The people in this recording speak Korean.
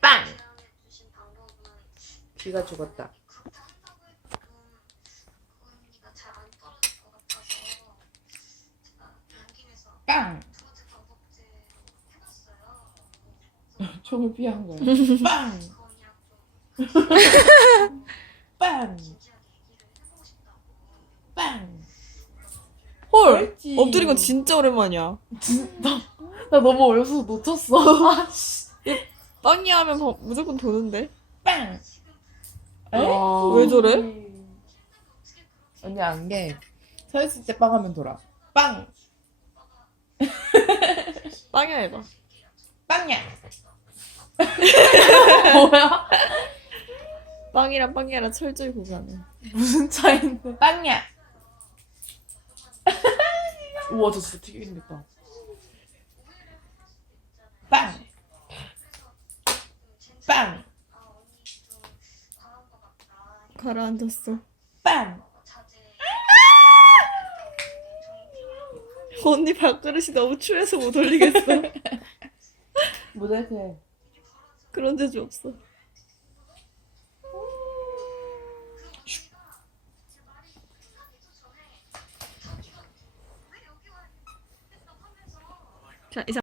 빵! 귀가 죽었다. 빵! 총을 피한 거야. 빵! 빵! 빵! 헐 그랬지. 엎드린 거 진짜 오랜만이야. 나 너무 어려서 놓쳤어. 빵이 하면 바- 무조건 도는데. 빵! 와. 왜 저래? 언니 안개 서 있을 때 빵 하면 돌아. 빵! 빵이야 해봐. 빵야! 뭐야? 빵이랑 빵이랑 철저히 구분해. 무슨 차이인데? 빵야! 우와 저 진짜 되게 생겼다. 빵! 빵! 가라앉았어. 빵! 언니 밥그릇이 너무 추해서 못 올리겠어. 모자이크 그런 재주 없어. 자, 이상.